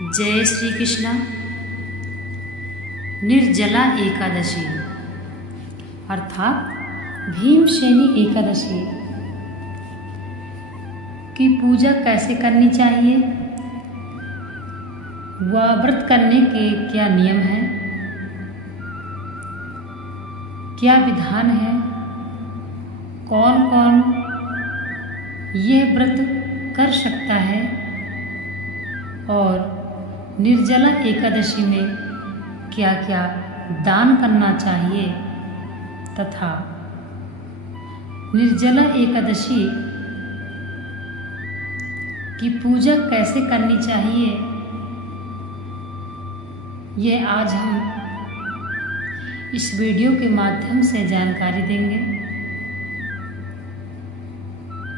जय श्री कृष्ण। निर्जला एकादशी अर्थात भीमसेनी एकादशी की पूजा कैसे करनी चाहिए, वह व्रत करने के क्या नियम हैं, क्या विधान है, कौन कौन यह व्रत कर सकता है और निर्जला एकादशी में क्या क्या दान करना चाहिए तथा निर्जला एकादशी की पूजा कैसे करनी चाहिए, ये आज हम इस वीडियो के माध्यम से जानकारी देंगे।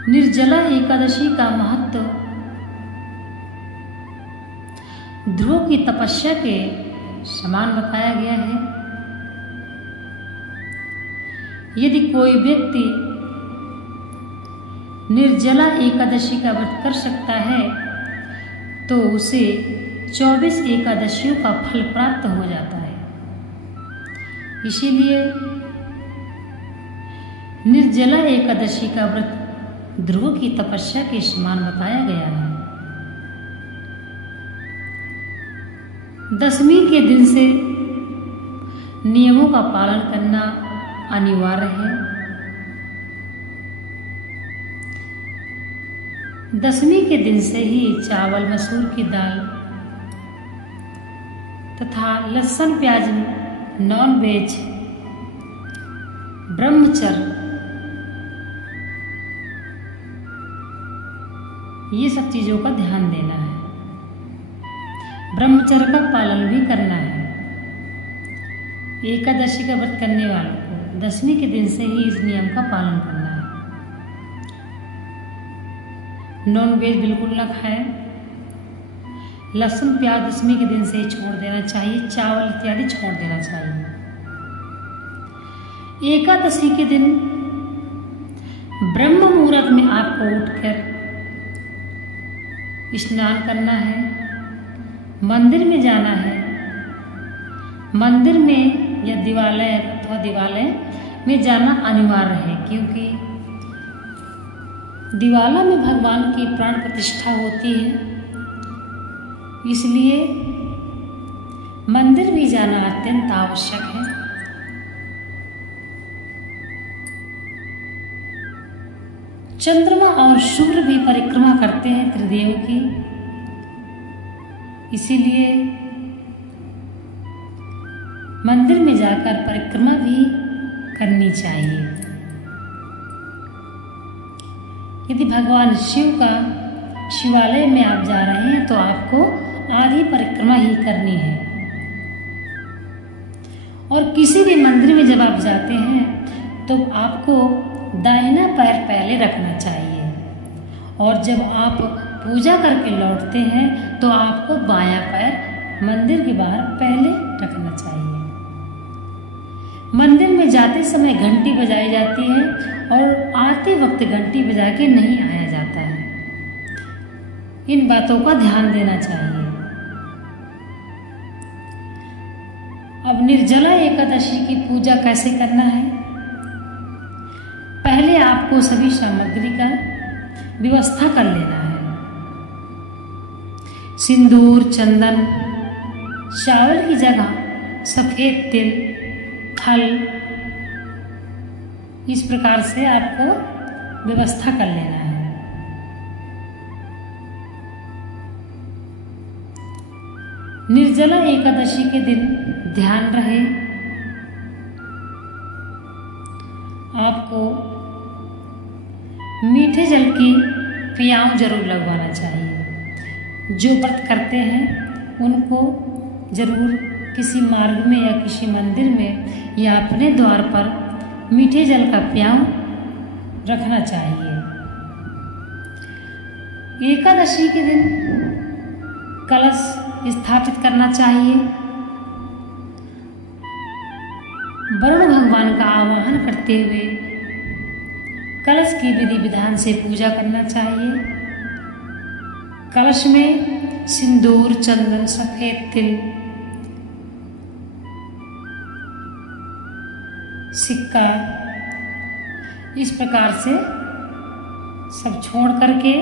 निर्जला एकादशी का महत्व ध्रुव की तपस्या के समान बताया गया है। यदि कोई व्यक्ति निर्जला एकादशी का व्रत कर सकता है तो उसे 24 एकादशियों का फल प्राप्त हो जाता है। इसीलिए निर्जला एकादशी का व्रत ध्रुव की तपस्या के समान बताया गया है। दशमी के दिन से नियमों का पालन करना अनिवार्य है। दशमी के दिन से ही चावल, मसूर की दाल तथा लहसुन, प्याज, नॉन वेज, ब्रह्मचर्य, ये सब चीज़ों का ध्यान देना है। ब्रह्मचर्य का पालन भी करना है। एकादशी का व्रत करने वालों को दशमी के दिन से ही इस नियम का पालन करना है। नॉन वेज बिल्कुल न खाएं। लहसुन, प्याज दशमी के दिन से ही छोड़ देना चाहिए। चावल इत्यादि छोड़ देना चाहिए। एकादशी के दिन ब्रह्म मुहूर्त में आपको उठकर स्नान करना है, मंदिर में जाना है। मंदिर में या देवालय अथवा देवालय में जाना अनिवार्य है, क्योंकि देवालय में भगवान की प्राण प्रतिष्ठा होती है। इसलिए मंदिर भी जाना अत्यंत आवश्यक है। चंद्रमा और सूर्य भी परिक्रमा करते हैं त्रिदेव की, इसीलिए मंदिर में जाकर परिक्रमा भी करनी चाहिए। यदि भगवान शिव का शिवालय में आप जा रहे हैं तो आपको आधी परिक्रमा ही करनी है। और किसी भी मंदिर में जब आप जाते हैं तो आपको दाहिना पैर पहले रखना चाहिए और जब आप पूजा करके लौटते हैं तो आपको बायां पैर मंदिर के बाहर पहले रखना चाहिए। मंदिर में जाते समय घंटी बजाई जाती है और आते वक्त घंटी बजा के नहीं आया जाता है। इन बातों का ध्यान देना चाहिए। अब निर्जला एकादशी की पूजा कैसे करना है? पहले आपको सभी सामग्री का व्यवस्था कर लेना है। सिंदूर, चंदन, चावल की जगह सफेद तिल, फल, इस प्रकार से आपको व्यवस्था कर लेना है। निर्जला एकादशी के दिन ध्यान रहे, आपको मीठे जल की पियाऊ जरूर लगवाना चाहिए। जो व्रत करते हैं उनको जरूर किसी मार्ग में या किसी मंदिर में या अपने द्वार पर मीठे जल का पियाऊ रखना चाहिए। एकादशी के दिन कलश स्थापित करना चाहिए। वरुण भगवान का आवाहन करते हुए कलश की विधि विधान से पूजा करना चाहिए। कलश में सिंदूर, चंदन, सफेद तिल, सिक्का, इस प्रकार से सब छोड़ करके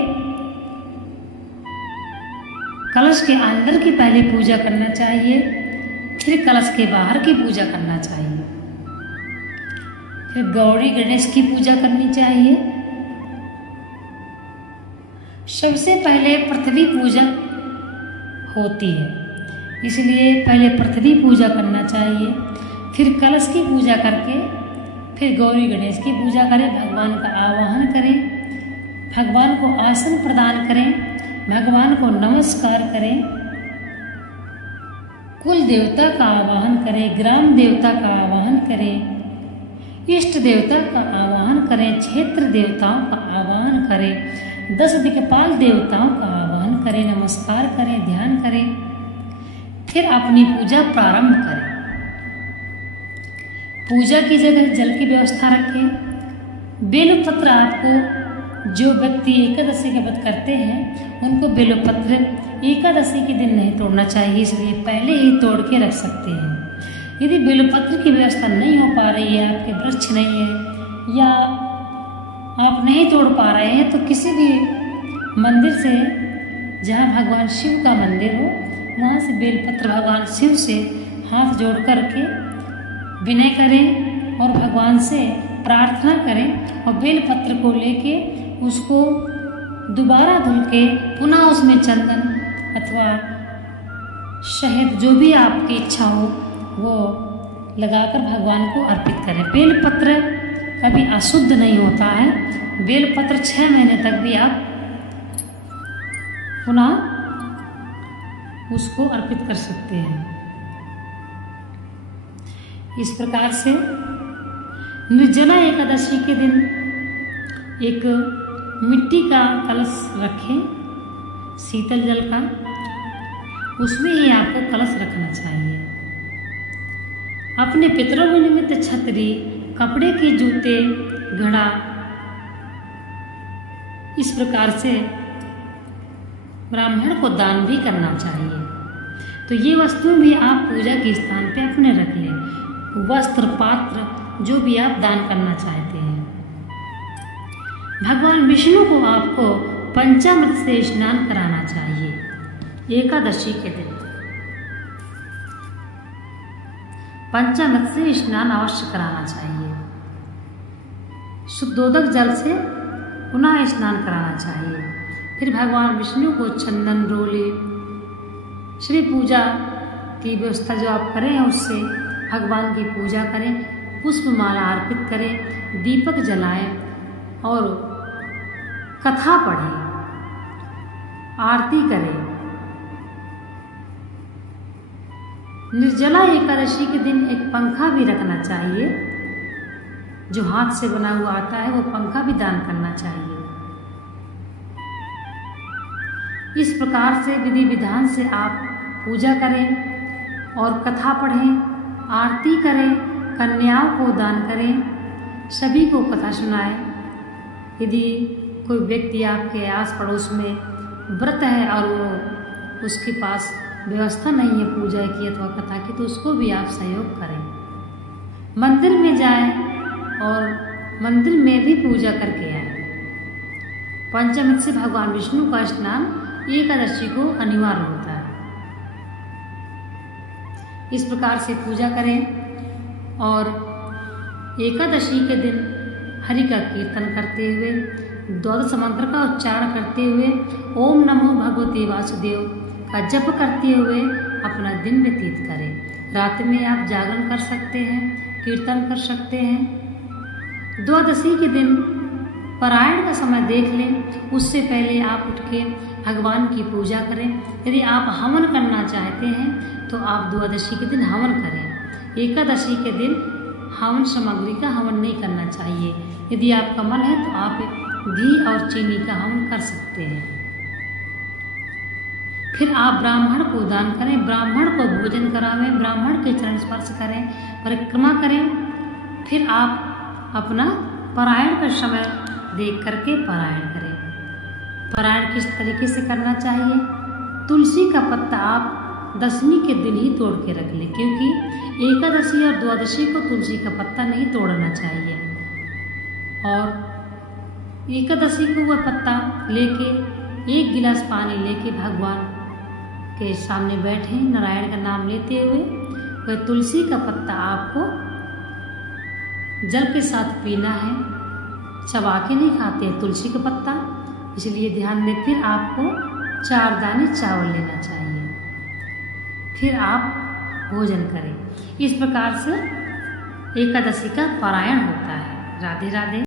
कलश के अंदर की पहले पूजा करना चाहिए, फिर कलश के बाहर की पूजा करना चाहिए, फिर गौरी गणेश की पूजा करनी चाहिए। सबसे पहले पृथ्वी पूजा होती है, इसलिए पहले पृथ्वी पूजा करना चाहिए, फिर कलश की पूजा करके फिर गौरी गणेश की पूजा करें, भगवान का आवाहन करें, भगवान को आसन प्रदान करें, भगवान को नमस्कार करें, कुल देवता का आवाहन करें, ग्राम देवता का आवाहन करें, इष्ट देवता का आवाहन करें, क्षेत्र देवताओं का आवाहन करें, 10 दिक्पाल देवताओं का आवाहन करें, नमस्कार करें, ध्यान करें, फिर अपनी पूजा प्रारंभ करें। पूजा की जगह जल की व्यवस्था रखें। बेलपत्र आपको, जो व्यक्ति एकादशी का व्रत करते हैं उनको बेलपत्र एकादशी के दिन नहीं तोड़ना चाहिए, इसलिए पहले ही तोड़ के रख सकते हैं। यदि बेलपत्र की व्यवस्था नहीं हो पा रही है, आपके वृक्ष नहीं है या आप नहीं तोड़ पा रहे हैं, तो किसी भी मंदिर से, जहाँ भगवान शिव का मंदिर हो, वहाँ से बेलपत्र भगवान शिव से हाथ जोड़ करके विनय करें और भगवान से प्रार्थना करें और बेलपत्र को लेके उसको दोबारा धुल के पुनः उसमें चंदन अथवा शहद, जो भी आपकी इच्छा हो, वो लगाकर भगवान को अर्पित करें। बेलपत्र कभी अशुद्ध नहीं होता है। बेलपत्र 6 महीने तक भी आप पुनः उसको अर्पित कर सकते हैं। इस प्रकार से निर्जला एकादशी के दिन एक मिट्टी का कलश रखें, शीतल जल का, उसमें ही आपको कलश रखना चाहिए। अपने पितरों के निमित्त छतरी, कपड़े के जूते, घड़ा, इस प्रकार से ब्राह्मण को दान भी करना चाहिए। तो ये वस्तु भी आप पूजा के स्थान पे अपने रख लें। वस्त्र, पात्र, जो भी आप दान करना चाहते हैं। भगवान विष्णु को आपको पंचामृत से स्नान कराना चाहिए एकादशी के दिन। पंचामृत से स्नान अवश्य कराना चाहिए। शुद्धोदक जल से पुनः स्नान कराना चाहिए। फिर भगवान विष्णु को चंदन, रोली, श्री पूजा की व्यवस्था जो आप करें उससे भगवान की पूजा करें, पुष्पमाला अर्पित करें, दीपक जलाएं और कथा पढ़ें, आरती करें। निर्जला एकादशी के दिन एक पंखा भी रखना चाहिए, जो हाथ से बना हुआ आता है, वो पंखा भी दान करना चाहिए। इस प्रकार से विधि विधान से आप पूजा करें और कथा पढ़ें, आरती करें, कन्याओं को दान करें, सभी को कथा सुनाएं। यदि कोई व्यक्ति आपके आस पड़ोस में व्रत है और वो उसके पास व्यवस्था नहीं है पूजा की अथवा कथा की, तो उसको भी आप सहयोग करें। मंदिर में जाएं और मंदिर में भी पूजा करके आएं। पंचामृत से भगवान विष्णु का स्नान एकादशी को अनिवार्य होता है। इस प्रकार से पूजा करें और एकादशी के दिन हरि का कीर्तन करते हुए, द्वादश मंत्र का उच्चारण करते हुए, ओम नमो भगवते वासुदेव का जप करते हुए अपना दिन व्यतीत करें। रात में आप जागरण कर सकते हैं, कीर्तन कर सकते हैं। द्वादशी के दिन पारायण का समय देख लें, उससे पहले आप उठ के भगवान की पूजा करें। यदि आप हवन करना चाहते हैं तो आप द्वादशी के दिन हवन करें। एकादशी के दिन हवन सामग्री का हवन नहीं करना चाहिए। यदि आपका मन है तो आप घी और चीनी का हवन कर सकते हैं। फिर आप ब्राह्मण को दान करें, ब्राह्मण को भोजन करावें, ब्राह्मण के चरण स्पर्श करें, परिक्रमा करें। फिर आप अपना पारायण का समय देख करके पारायण करें। पारायण किस तरीके से करना चाहिए, तुलसी का पत्ता आप दशमी के दिन ही तोड़ के रख लें, क्योंकि एकादशी और द्वादशी को तुलसी का पत्ता नहीं तोड़ना चाहिए। और एकादशी को वह पत्ता लेके 1 गिलास पानी लेके भगवान के सामने बैठे नारायण का नाम लेते हुए, वह तुलसी का पत्ता आपको जल के साथ पीना है। चबा के नहीं खाते हैं तुलसी का पत्ता, इसलिए ध्यान दें। फिर आपको 4 दाने चावल लेना चाहिए, फिर आप भोजन करें। इस प्रकार से एकादशी का पारायण होता है। राधे राधे।